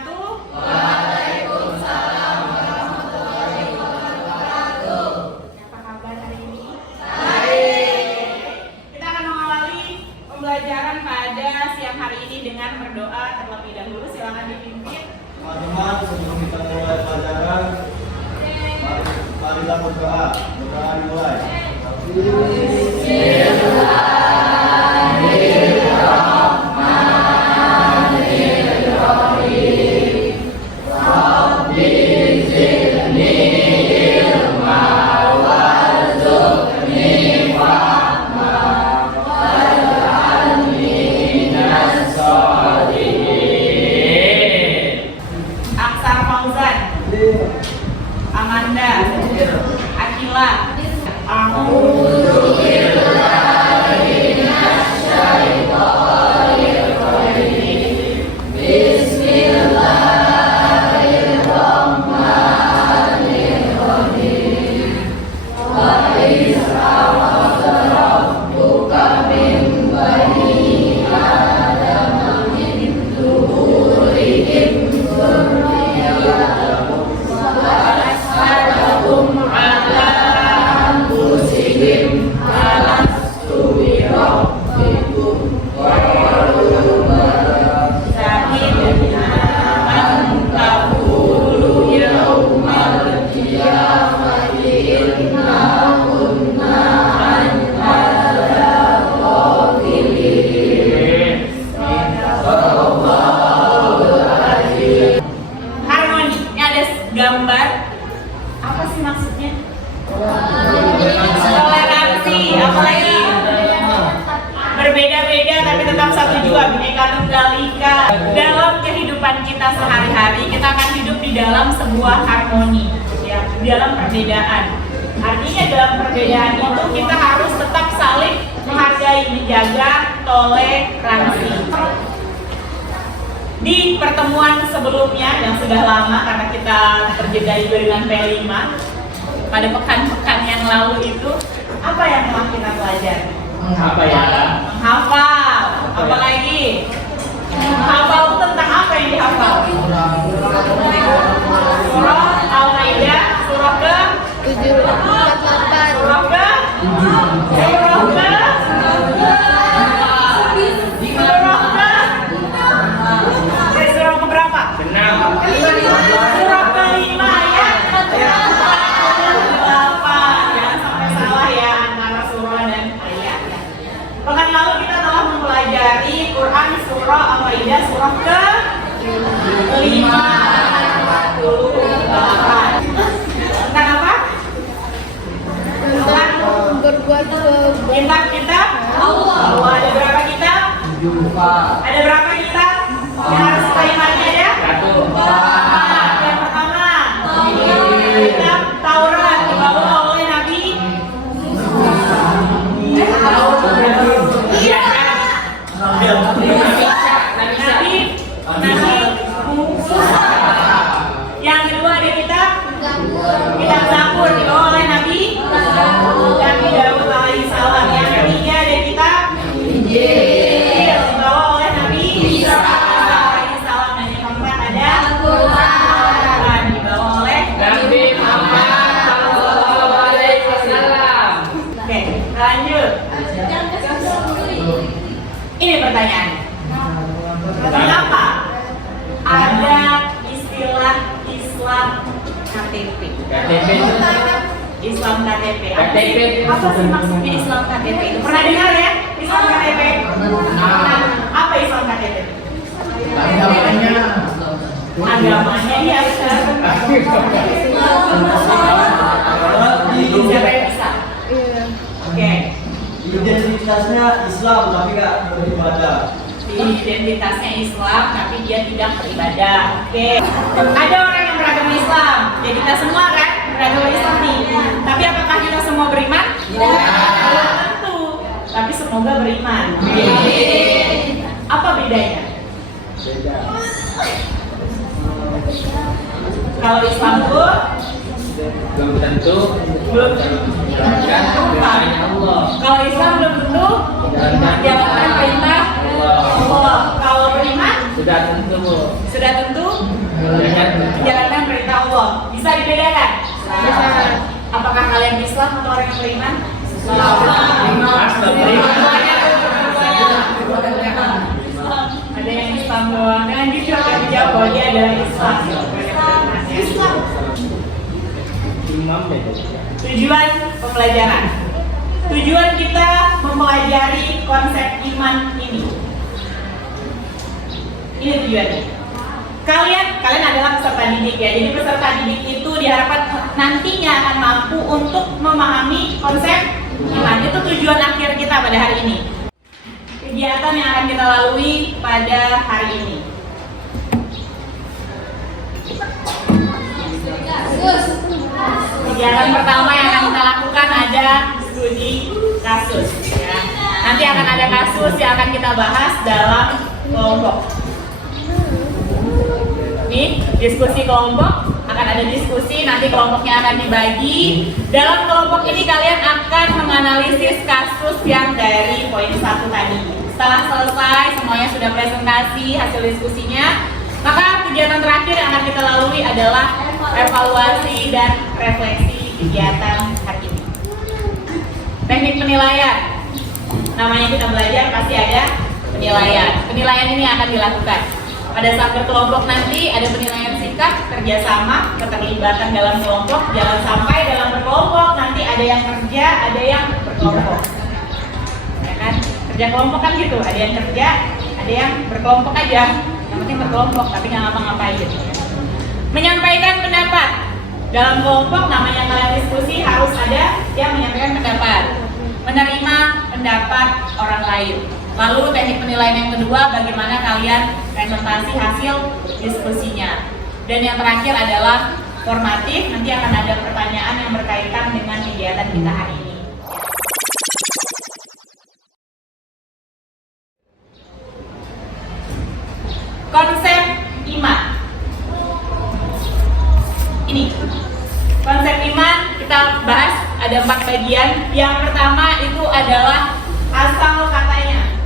wabarakatuh. Waalaikumsalam warahmatullahi wabarakatuh. Apa kabar hari ini? Baik. Kita akan mengawali pembelajaran pada siang hari ini dengan berdoa terlebih dahulu. Silakan dipimpin. Teman-teman, sebelum kita mulai pelajaran, marilah berdoa. Berdoa dimulai. Aksar Fauzan, Amanda, Akila, harmoni. Ini ada gambar. Apa sih maksudnya? Toleransi. Apalagi berbeda-beda tapi tetap satu juga. Bhinneka Tunggal Ika. Dalam kehidupan kita sehari-hari kita akan hidup di dalam sebuah harmoni, ya, di dalam perbedaan. Artinya dalam perbedaan itu kita harus tetap saling menghargai, menjaga toleransi. Di pertemuan sebelumnya yang sudah lama karena kita terjeda juga dengan P5 pada pekan-pekan yang lalu itu, apa yang telah kita pelajari? Apa ya? Menghafal. Apa lagi? Menghafal itu tentang apa yang dihafal? Surah Al-Maidah, surah ke? Surah ke? Surah ke? Surah ke berapa? Surah ke-5 ya. Jangan sampai salah ya antara surah dan ayat. Pekan lalu kita telah mempelajari Quran surah Al-Maidah surah ke-5 tentang apa? Tentang Berbuat kitab Allah. Ada berapa kitab? Ada berapa kitab? Yang harus kita imani ada? Yang pertama, kitab Taurat dibawa oleh Nabi. Nabi Musa. Yang kedua ada kitab Zabur dibawa oleh Nabi Daud alaihissalam. Yang ketiga ada kitab Injil dibawa oleh Nabi Isa alaihissalam. Dan yang keempat ada Al-Quran dibawa oleh Nabi Muhammad sallallahu alaihi wasallam. Oke, lanjut. Ini pertanyaan. Kenapa ada istilah Islam KTP? KTP. Islam KTP. KTP. Apa sih maksudnya Islam KTP? Pernah dengar ya Islam KTP? Nah, apa Islam KTP? Agamanya ya. Siapa yang bisa? Oke. Identitasnya Islam tapi nggak beribadah. Identitasnya Islam tapi dia tidak beribadah. Oke. Ada orang yang beragama Islam. Ya kita semua kan beragama Islam nih. Tapi apakah kita semua beriman? Belum tentu. Tapi semoga beriman. Apa bedanya? Kalau Islam tuh Belum tentu belum menjalankan perintahnya Allah. Kalau Islam belum tentu menjalankan perintah Allah. Kalau beriman Sudah tentu. Sudah tentu Jangan. menjalankan perintah Allah. Bisa dibedakan? Bisa. Apakah kalian Islam atau orang yang beriman? Islam. Ada yang Islam doang. Dengan jujur kami jawab bahwa dia adalah Islam. Islam. Imam deh. Tujuan pembelajaran. Tujuan kita mempelajari konsep iman ini. Ini tujuannya. Kalian adalah peserta didik ya. Jadi peserta didik itu diharapkan nantinya akan mampu untuk memahami konsep iman. Itu tujuan akhir kita pada hari ini. Kegiatan yang akan kita lalui pada hari ini. Kegiatan pertama yang akan kita lakukan ada studi kasus ya. Nanti akan ada kasus yang akan kita bahas dalam kelompok. Nih, diskusi kelompok, akan ada diskusi, nanti kelompoknya akan dibagi. Dalam kelompok ini kalian akan menganalisis kasus yang dari poin 1 tadi. Setelah selesai, semuanya sudah presentasi hasil diskusinya, maka kegiatan terakhir yang akan kita lalui adalah evaluasi dan refleksi kegiatan hari ini. Teknik penilaian. Namanya kita belajar pasti ada penilaian. Penilaian ini akan dilakukan. Pada saat berkelompok nanti ada penilaian sikap, kerjasama, keterlibatan dalam kelompok. Jangan sampai dalam berkelompok nanti ada yang kerja, ada yang berkelompok. Ya kan? Kerja kelompok kan gitu, ada yang kerja, ada yang berkelompok aja. Yang penting berkelompok, tapi nggak ngapa-ngapain gitu. Menyampaikan pendapat dalam kelompok, namanya kalian diskusi harus ada yang menyampaikan pendapat. Menerima pendapat orang lain. Lalu teknik penilaian yang kedua, bagaimana kalian presentasi hasil diskusinya. Dan yang terakhir adalah formatif, nanti akan ada pertanyaan yang berkaitan dengan kegiatan kita hari ini. Konsep iman. Ini konsep iman kita bahas ada 4 bagian. Yang pertama itu adalah asal katanya.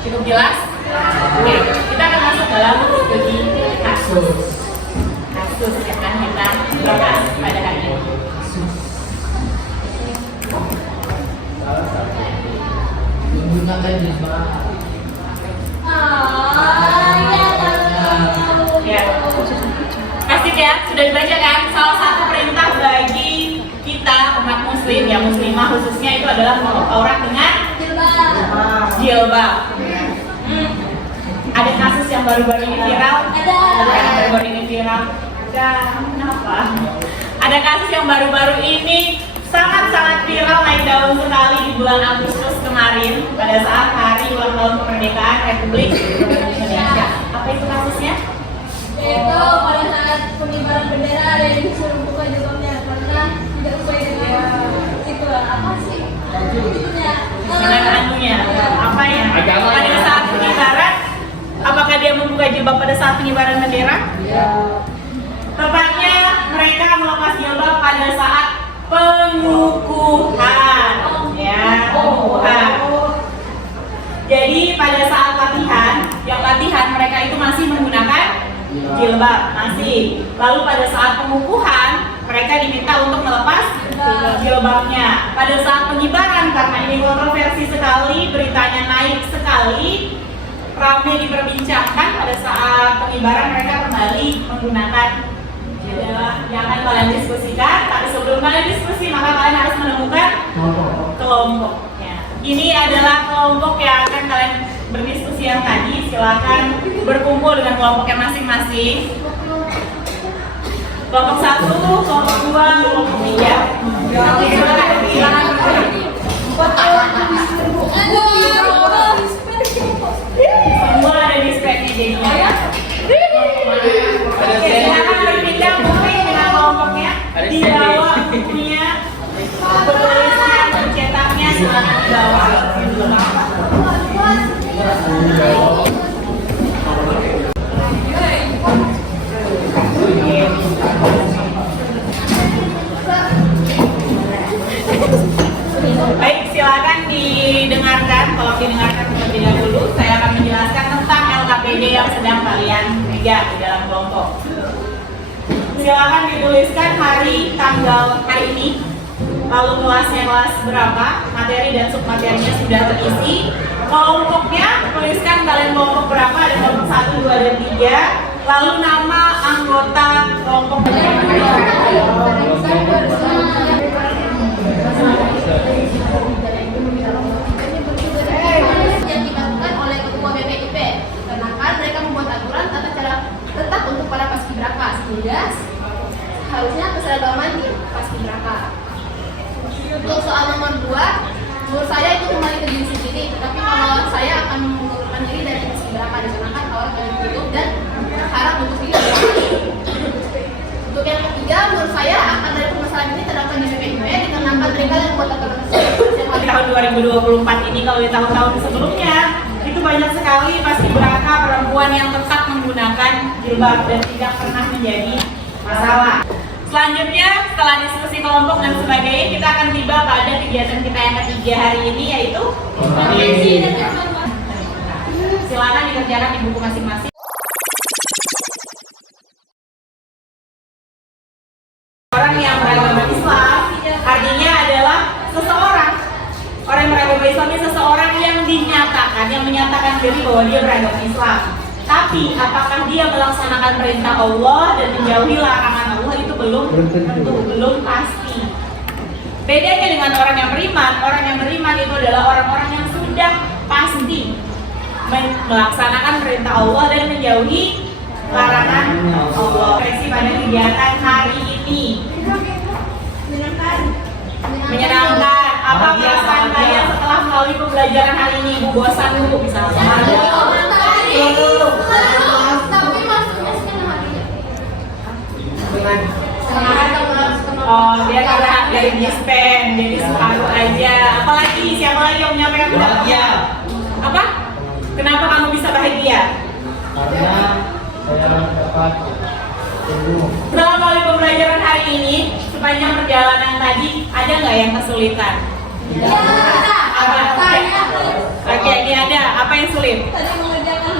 Cukup jelas? Oke, kita akan masuk dalam studi kasus. Kasus yang akan kita bahas pada hari ini. Menggunakan jilbab. Ya. Pasti ya, sudah dibaca kan? Salah satu perintah bagi kita umat muslim, ya muslimah khususnya itu adalah menutup aurat dengan jilbab. Ada kasus yang baru-baru ini viral? Ada. Yang baru-baru ini viral? Ada. Kenapa? Ada kasus yang baru-baru ini sangat-sangat viral, naik daun sekali di bulan Agustus kemarin pada saat hari ulang tahun kemerdekaan Republik Indonesia. Apa itu kasusnya? Yaitu pada saat pengibaran bendera ada yang disuruh buka jilbabnya karena tidak sesuai dengan itu apa sih? Itunya. Dengan anunya, apa ya? Pada saat pengibaran, apakah dia membuka jilbab pada saat pengibaran bendera? Iya. Tepatnya mereka melepas jilbab pada saat pengukuhan, ya, pengukuhan. Jadi pada saat latihan, yang latihan mereka itu masih menggunakan jilbab, masih. Lalu pada saat pengukuhan, mereka diminta untuk melepas jilbabnya. Pada saat pengibaran, karena ini kontroversi sekali, beritanya naik sekali, ramai diperbincangkan. Pada saat pengibaran mereka kembali menggunakan jilbab. Yang akan kalian diskusikan, tapi sebelum kalian diskusi maka kalian harus menemukan kelompoknya. Ini adalah kelompok yang akan kalian berdiskusi yang tadi. Silakan berkumpul dengan kelompoknya masing-masing. Kelompok 1, kelompok 2, kelompok 3. Silakan semua ada di speknya jadinya ya. Oke, silakan berpindah mungkin dengan kelompoknya. Dibawa bukunya, penulisnya, pencetaknya, silakan dibawa. Baik, silakan didengarkan. Kalau didengarkan terlebih dahulu, saya akan menjelaskan tentang LKPD yang sedang 3 di dalam kelompok. Silakan dituliskan hari, tanggal hari ini, lalu kelasnya kelas berapa, materi dan submaterinya sudah terisi. Kelompoknya, tuliskan kalian kelompok berapa, ada kelompok 1, 2, dan 3. Lalu nama anggota kelompok. Yang dilakukan oleh ketua BPIP, karena kan mereka membuat aturan tata cara tetap untuk para paskibraka, sehingga harusnya keseragaman di paskibraka. Untuk soal nomor 2, menurut saya itu kembali ke diri sendiri, tapi kalau saya akan mengundurkan diri dari paskibraka dikarenakan awal kali tutup dan harap untuk tidak. Untuk yang ketiga, menurut saya akan dari permasalahan ini terdapat di BPIP dikarenakan mereka yang membuat aturan tersebut. Di tahun 2024 ini, kalau di tahun-tahun sebelumnya itu banyak sekali paskibraka perempuan yang tetap menggunakan jilbab dan tidak pernah menjadi masalah. Selanjutnya, setelah diskusi kelompok dan sebagainya, kita akan tiba pada kegiatan kita yang ketiga hari ini, yaitu silakan dikerjakan di buku masing-masing. Orang yang beragama Islam artinya adalah seseorang. Orang yang beragama Islam ini seseorang yang dinyatakan, yang menyatakan diri bahwa dia beragama Islam. Tapi apakah dia melaksanakan perintah Allah dan menjauhi larangan Allah itu belum tentu, belum pasti. Bedanya dengan orang yang beriman itu adalah orang-orang yang sudah pasti melaksanakan perintah Allah dan menjauhi larangan Allah. Refleksi pada kegiatan hari ini. Menyenangkan. Apa perasaan kalian setelah melalui pembelajaran hari ini? Bu, bosan dulu bisa Tapi maksudnya setengah harinya. Oh, dia karena dari dispen, jadi separuh aja. Apalagi, siapa lagi yang menyampaikan Bahagia. Apa? Kenapa kamu bisa bahagia? Karena saya dapat ilmu. Setelah melalui pembelajaran hari ini, sepanjang perjalanan tadi, ada nggak yang kesulitan? Apa? Oke, ini ada. Apa yang sulit? Tadi mengerjakan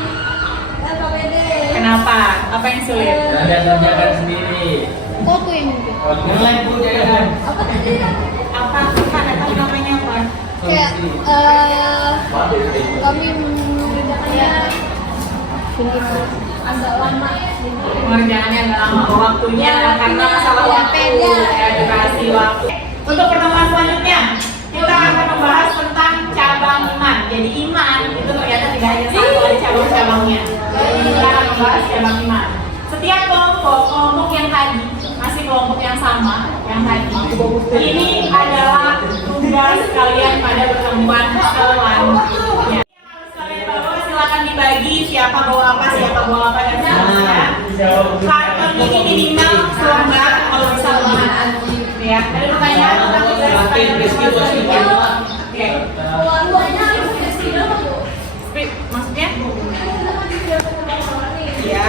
LKPD. Kenapa? Apa yang sulit? Ada kerjakan sendiri. Foto ini. Yang lain pun jangan. Apa tadi? Apa? Kan tadi namanya apa? Kayak kami mengerjakannya agak lama. Pengerjaannya agak lama, waktunya karena masalah waktu, edukasi waktu. Untuk pertemuan selanjutnya, kita akan membahas tentang cabang iman. Jadi iman itu ternyata tidak hanya satu, ada cabang-cabangnya. Jadi kita akan membahas cabang iman. Setiap kelompok yang tadi masih kelompok yang sama, yang tadi. Ini adalah tugas kalian pada pertemuan selanjutnya. Kalian bawa silakan dibagi siapa bawa apa, dan seterusnya. Karton ini minimal selembar kalau bisa lebih. Ya, ada pertanyaan tentang tugas selanjutnya. Oke. Warnanya harus festival Bu. Maksudnya? Iya.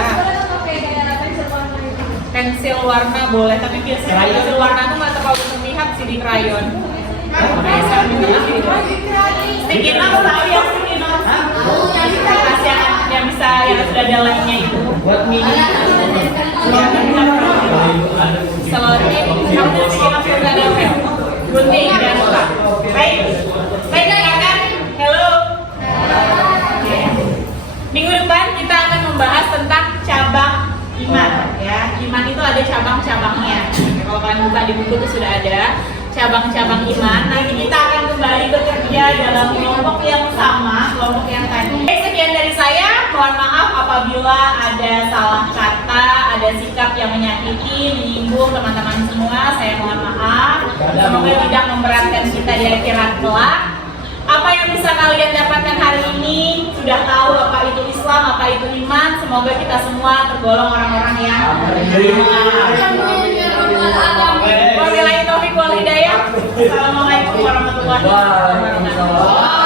Pensil warna boleh, tapi biasanya pensil warna tuh nggak terlalu terlihat sih di krayon. Sticky notes tahu ya, sticky notes. Yang bisa yang sudah ada lainnya itu. Buat mini. Selotip, kamu tuh sticky notes sudah ada pen. Gunting dan buka. Baik, silakan. Halo. Minggu depan kita akan membahas tentang cabang iman. Ya, iman itu ada cabang-cabangnya. Kalau kalian buka di buku itu sudah ada cabang-cabang iman. Nanti kita akan kembali bekerja dalam kelompok yang sama, kelompok yang tadi. Sekian dari saya. Mohon maaf apabila ada salah kata, ada sikap yang menyakiti, menyinggung teman-teman semua. Saya mohon maaf. Semoga tidak memberatkan kita di akhirat kelak. Apa yang bisa kalian dapatkan hari ini, sudah tahu apa itu Islam, apa itu iman. Semoga kita semua tergolong orang-orang yang Wabillahi taufiq wal hidayah. Assalamualaikum warahmatullahi wabarakatuh.